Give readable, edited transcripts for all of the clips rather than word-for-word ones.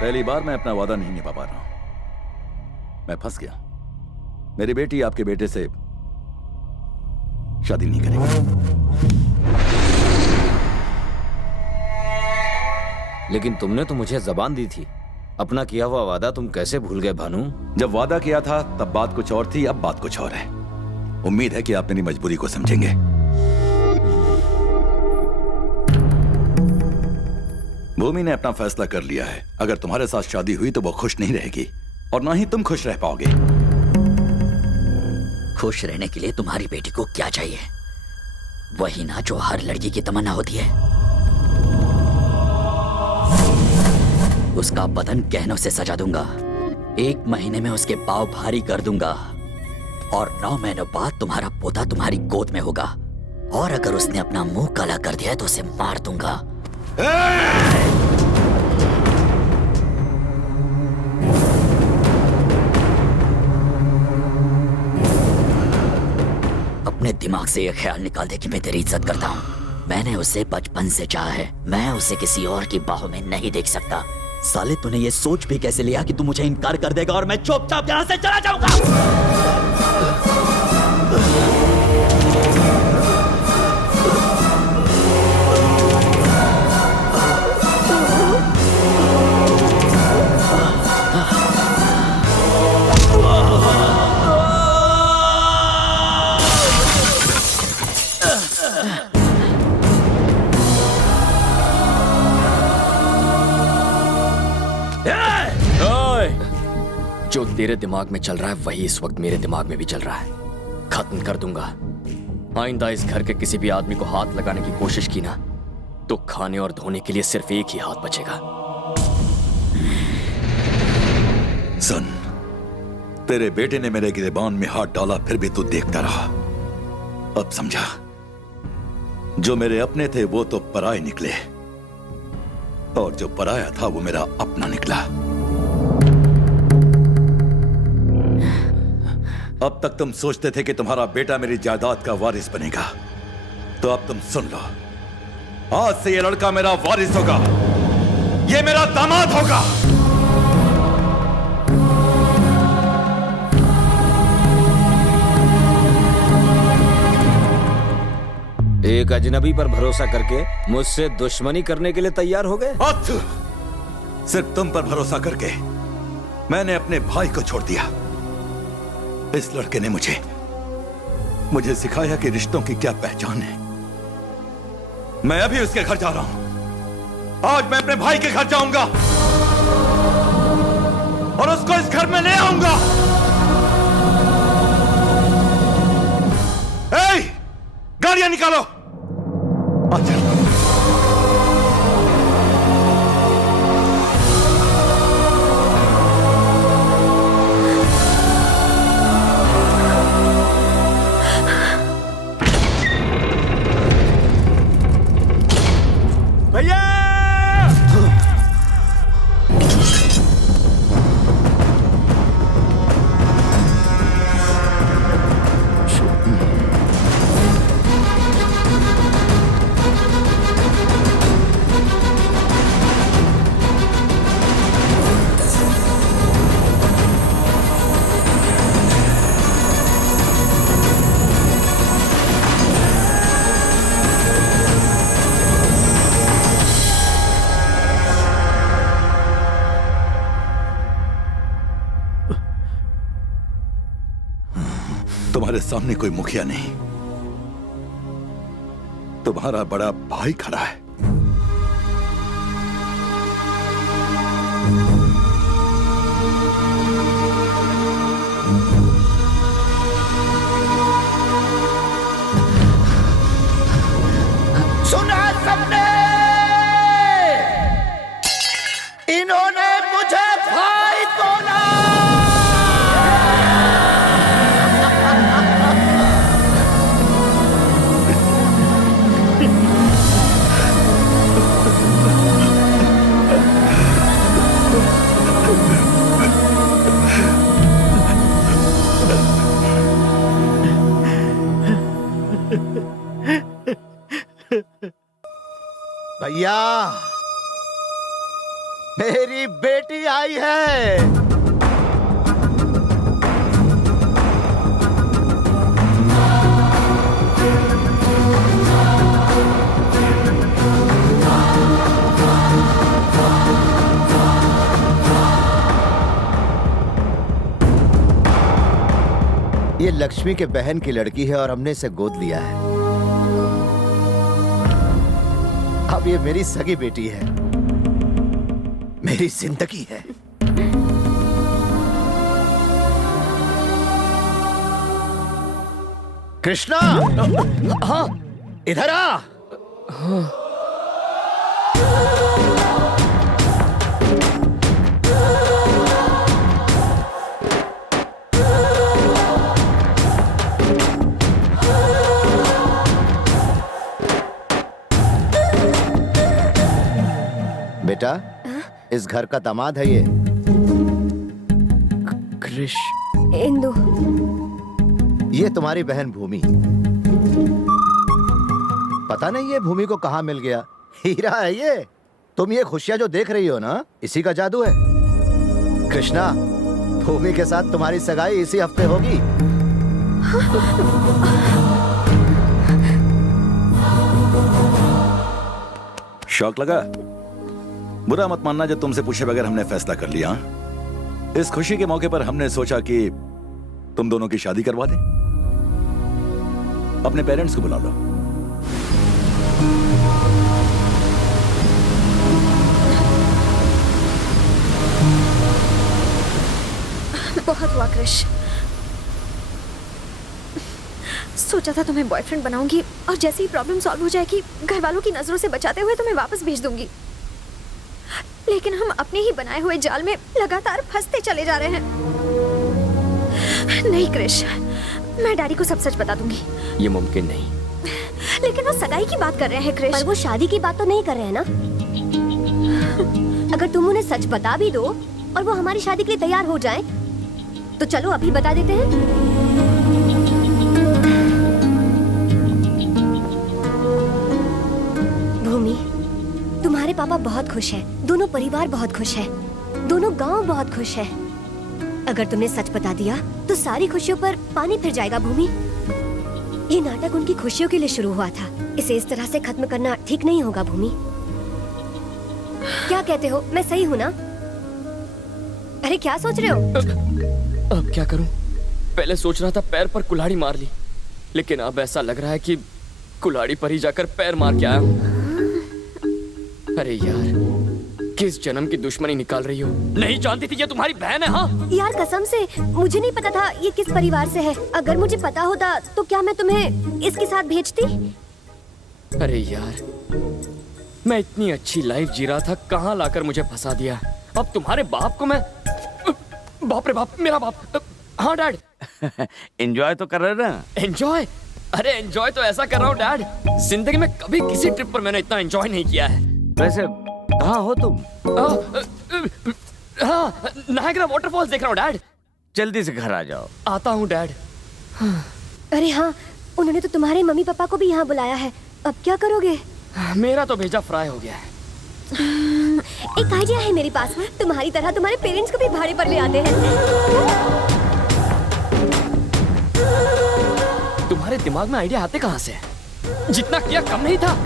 पहली बार मैं अपना वादा नहीं निभा पा रहा हूं। मैं फंस गया। मेरी बेटी आपके बेटे से शादी नहीं करेगी। लेकिन तुमने तो मुझे जबान दी थी। अपना किया हुआ वादा तुम कैसे भूल गए भानु? जब वादा किया था तब बात कुछ और थी, अब बात कुछ और है। उम्मीद है कि आप मेरी मजबूरी को समझेंगे। भूमि ने अपना फैसला कर लिया है। अगर तुम्हारे साथ शादी हुई तो वो खुश नहीं रहेगी और ना ही तुम खुश रह पाओगे। खुश रहने के लिए तुम्हारी बेटी को क्या चाहिए? वही ना जो हर लड़की की तमन्ना होती है। उसका बदन गहनों से सजा दूंगा, 1 महीने में उसके पाँव भारी कर दूंगा और 9 महीनों बाद तुम्हारा पोता तुम्हारी गोद में होगा। और अगर उसने अपना मुंह काला कर दिया तो उसे मार दूंगा। अपने दिमाग से यह ख्याल निकाल दे कि मैं तेरी इज्जत करता हूँ। मैंने उसे बचपन से चाहा है। मैं उसे किसी और की बाहों में नहीं देख सकता। साले तूने ये सोच भी कैसे लिया कि तू मुझे इनकार कर देगा और मैं चुपचाप यहां से चला जाऊंगा? जो तेरे दिमाग में चल रहा है वही इस वक्त मेरे दिमाग में भी चल रहा है। खत्म कर दूंगा। आइंदा इस घर के किसी भी आदमी को हाथ लगाने की कोशिश की ना तो खाने और धोने के लिए सिर्फ एक ही हाथ बचेगा। सुन, तेरे बेटे ने मेरे गिरेबान में हाथ डाला फिर भी तू देखता रहा। अब समझा, जो मेरे अपने थे वो तो पराये निकले और जो पराया था वो मेरा अपना निकला। अब तक तुम सोचते थे कि तुम्हारा बेटा मेरी जायदाद का वारिस बनेगा, तो अब तुम सुन लो, आज से ये लड़का मेरा वारिस होगा। ये मेरा दामाद होगा। एक अजनबी पर भरोसा करके मुझसे दुश्मनी करने के लिए तैयार हो गए? सिर्फ तुम पर भरोसा करके मैंने अपने भाई को छोड़ दिया। इस लड़के ने मुझे सिखाया कि रिश्तों की क्या पहचान है। मैं अभी उसके घर जा रहा हूं। आज मैं अपने भाई के घर जाऊंगा और उसको इस घर में ले आऊंगा। गाड़ियां निकालो। अच्छा, भैया तुम्हारे सामने कोई मुखिया नहीं, तुम्हारा बड़ा भाई खड़ा है। सुना सबने, इन्होंने मुझे भाई बोला। भैया, मेरी बेटी आई है। ये लक्ष्मी के बहन की लड़की है और हमने इसे गोद लिया है। अब ये मेरी सगी बेटी है, मेरी जिंदगी है। कृष्णा, हाँ इधर आ। बेटा, इस घर का दामाद है ये। कृष, इंदु। ये तुम्हारी बहन भूमि। पता नहीं ये भूमि को कहाँ मिल गया। हीरा है ये। तुम ये खुशियां जो देख रही हो ना, इसी का जादू है। कृष्णा, भूमि के साथ तुम्हारी सगाई इसी हफ्ते होगी। शौक लगा? बुरा मत मानना जब तुमसे पूछे बगैर हमने फैसला कर लिया। इस खुशी के मौके पर हमने सोचा कि तुम दोनों की शादी करवा दें। अपने पेरेंट्स को बुला लो। बहुत हुआ कृष। सोचा था तुम्हें बॉयफ्रेंड बनाऊंगी और जैसे ही प्रॉब्लम सॉल्व हो जाएगी घर वालों की नजरों से बचाते हुए तुम्हें वापस भेज दूंगी, लेकिन हम अपने ही बनाए हुए जाल में लगातार फंसते चले जा रहे हैं। नहीं कृष, मैं डैडी को सब सच बता दूंगी। ये मुमकिन नहीं। लेकिन वो सगाई की बात कर रहे हैं कृष। पर वो शादी की बात तो नहीं कर रहे हैं ना। अगर तुम उन्हें सच बता भी दो और वो हमारी शादी के लिए तैयार हो जाएं, तो चलो अभी बता देते हैं। भूमि, तुम्हारे पापा बहुत खुश हैं, दोनों परिवार बहुत खुश है, दोनों गांव बहुत खुश है। अगर तुमने सच बता दिया तो सारी खुशियों पर पानी फिर जाएगा। भूमि, ये नाटक उनकी खुशियों के लिए शुरू हुआ था, इसे इस तरह से खत्म करना ठीक नहीं होगा। भूमि, क्या कहते हो? मैं सही हूँ ना? अरे क्या सोच रहे हो? अब क्या करूं? पहले सोच रहा था पैर पर कुल्हाड़ी मार ली, लेकिन अब ऐसा लग रहा है कि कुल्हाड़ी पर ही जाकर पैर मार के आया हूं। अरे यार, किस जन्म की दुश्मनी निकाल रही हो? नहीं जानती थी ये तुम्हारी बहन है। हाँ यार कसम से मुझे नहीं पता था ये किस परिवार से है। अगर मुझे पता होता तो क्या मैं तुम्हें इसके साथ भेजती? अरे यार, मैं इतनी अच्छी लाइफ जी रहा था, कहाँ लाकर मुझे फंसा दिया। अब तुम्हारे बाप को मैं, बाप रे बाप, मेरा बाप। हाँ डैड। एंजॉय तो कर रहे ना? एंजॉय? अरे एंजॉय तो ऐसा कर रहा हूँ डैड, जिंदगी में कभी किसी ट्रिप पर मैंने इतना एंजॉय नहीं किया है। वैसे कहाँ हो तुम? हाँ, नायग्रा वाटरफॉल्स देख रहा हूँ डैड। जल्दी से घर आ जाओ। आता हूँ डैड। अरे हाँ, उन्होंने तो तुम्हारे मम्मी पापा को भी यहाँ बुलाया है। अब क्या करोगे? मेरा तो भेजा फ्राई हो गया है। एक आइडिया है मेरे पास। तुम्हारी तरह तुम्हारे पेरेंट्स को भी भाड़े पर ले आते हैं। तुम्हारे दिमाग में आइडिया आते कहाँ से? जितना किया कम नहीं था।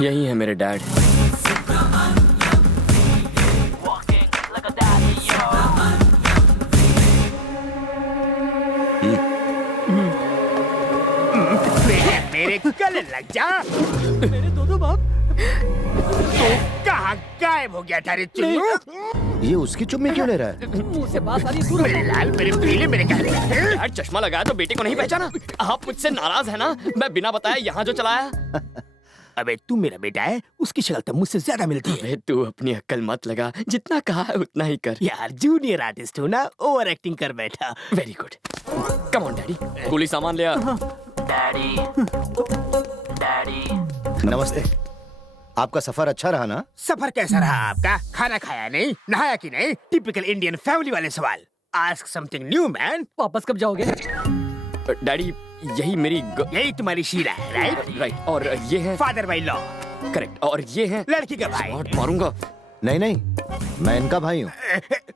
यही है मेरे डैड। मेरे गले लग जा। मेरे दो बाप, तू कहाँ गायब हो गया था रे चुन्नू? ये उसकी चुम्मी क्यों ले रहा है? मुंह से बात आ रही है। मेरे लाल, मेरे पीले, मेरे काले। यार चश्मा लगाया तो बेटे को नहीं पहचाना? आप मुझसे नाराज है ना? मैं बिना बताए यहाँ जो चलाया। अबे तू मेरा बेटा है, उसकी शक्ल तो मुझसे ज्यादा मिलती है। अबे तू अपनी अक्ल मत लगा, जितना कहा है उतना ही कर। यार जूनियर आर्टिस्ट हो ना, ओवर एक्टिंग कर बैठा। Very good. Come on daddy, गोली सामान ले आ। नमस्ते। आपका सफर अच्छा रहा ना? सफर कैसा रहा आपका? खाना खाया नहीं, नहाया कि नहीं? टिपिकल इंडियन फैमिली वाले सवाल। Ask something new man. वापस कब जाओगे? डैडी यही मेरी यही तुम्हारी शीला है, राइट? राइट। और ये है फादर बाई लॉ। करेक्ट। और ये है लड़की का भाई। स्मार्ट मारूंगा। नहीं नहीं, मैं इनका भाई हूँ।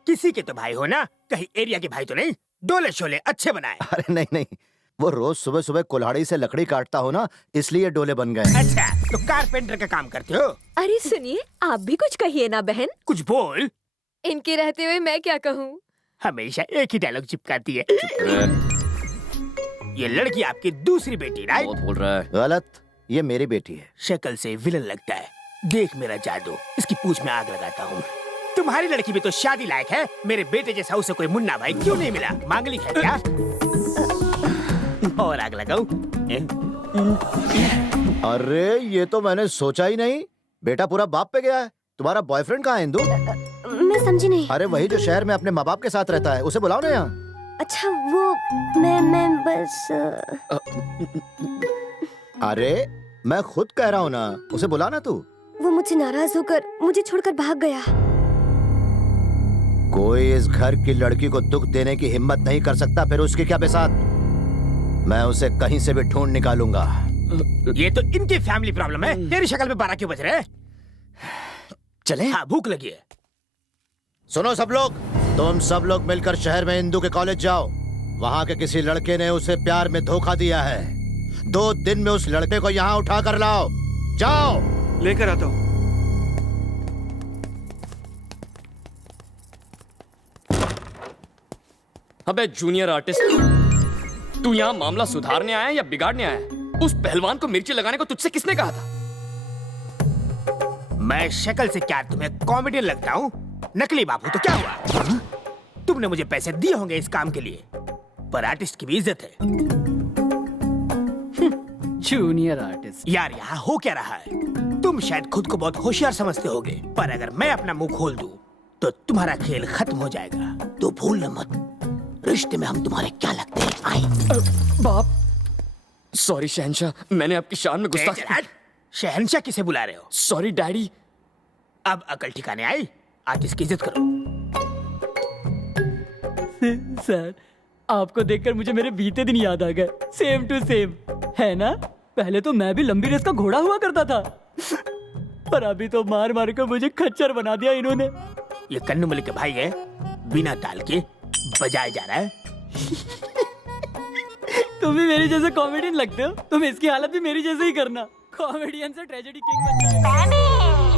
किसी के तो भाई हो ना, कहीं एरिया के भाई तो नहीं? डोले शोले अच्छे बनाए। अरे नहीं नहीं, वो रोज सुबह सुबह कुल्हाड़ी से लकड़ी काटता हो ना, इसलिए डोले बन गए। अच्छा, तो कारपेंटर का काम करते हो? अरे सुनिए, आप भी कुछ कहिए ना बहन। कुछ बोल। इनके रहते हुए मैं क्या कहूँ? हमेशा एक ही डायलॉग चिपकाती है। ये लड़की आपकी दूसरी बेटी, राइट? बहुत बोल रहा है। गलत, ये मेरी बेटी है। शक्ल से विलन लगता है। देख मेरा जादू, इसकी पूंछ में आग लगाता हूँ। तुम्हारी लड़की भी तो शादी लायक है। मेरे बेटे जैसा उसे कोई मुन्ना भाई क्यों नहीं मिला? मांगलिक है क्या? और आग लगाऊं? अरे ये तो मैंने सोचा ही नहीं। बेटा पूरा बाप पे गया है। तुम्हारा बॉयफ्रेंड कहाँ है इंदु? मैं समझी नहीं। अरे वही जो शहर में अपने माँ बाप के साथ रहता है, उसे बुलाओ ना यहाँ। अच्छा वो मैं बस अरे मैं खुद कह रहा हूँ ना, उसे बुला ना तू। वो मुझसे नाराज होकर मुझे छोड़कर भाग गया। कोई इस घर की लड़की को दुख देने की हिम्मत नहीं कर सकता, फिर उसकी क्या बेसात। मैं उसे कहीं से भी ढूंढ निकालूंगा। ये तो इनकी फैमिली प्रॉब्लम है। तेरी शक्ल पे 12 क्यों बज रहे हैं? चले? हाँ, भूख लगी है। सुनो सब लोग, तुम सब लोग मिलकर शहर में इंदु के कॉलेज जाओ। वहाँ के किसी लड़के ने उसे प्यार में धोखा दिया है। 2 दिन में उस लड़के को यहाँ उठा कर लाओ। जाओ। लेकर आता हूँ। अबे जूनियर आर्टिस्ट, तू यहाँ मामला सुधारने आया है या बिगाड़ने आया है? उस पहलवान को मिर्ची लगाने को तुझसे किसने कहा था? मैं शक्ल से क्या तुम्हें कॉमेडियन लगता हूँ? नकली बाबू तो क्या हुआ? तुमने मुझे पैसे दिए होंगे इस काम के लिए, पर आर्टिस्ट की भी इज्जत है। Junior artist. यार यहाँ हो क्या रहा है? तुम शायद खुद को बहुत होशियार समझते होगे, पर अगर मैं अपना मुंह खोल दूं तो तुम्हारा खेल खत्म हो जाएगा। तो भूलना मत, रिश्ते में हम तुम्हारे क्या लगते हैं? आई बाप, सॉरी शहंशाह, मैंने आपकी शान में गुस्सा। शहंशाह किसे बुला रहे हो? Sorry daddy. अब अकल ठिकाने आई। आर्टिस्ट की इज्जत करो। सर, आपको देखकर मुझे मेरे बीते दिन याद आ गए। सेम टू सेम, है ना? पहले तो मैं भी लंबी रेस का घोड़ा हुआ करता था, पर अभी तो मार मार कर मुझे खच्चर बना दिया इन्होंने। ये कन्नू मलिक के भाई है, बिना ताल के बजाया जा रहा है। तुम भी मेरे जैसे कॉमेडियन लगते हो। तुम इसकी हालत भी मेरी जैसे ही करना। कॉमेडियन से ट्रेजेडी किंग बन जाएगा।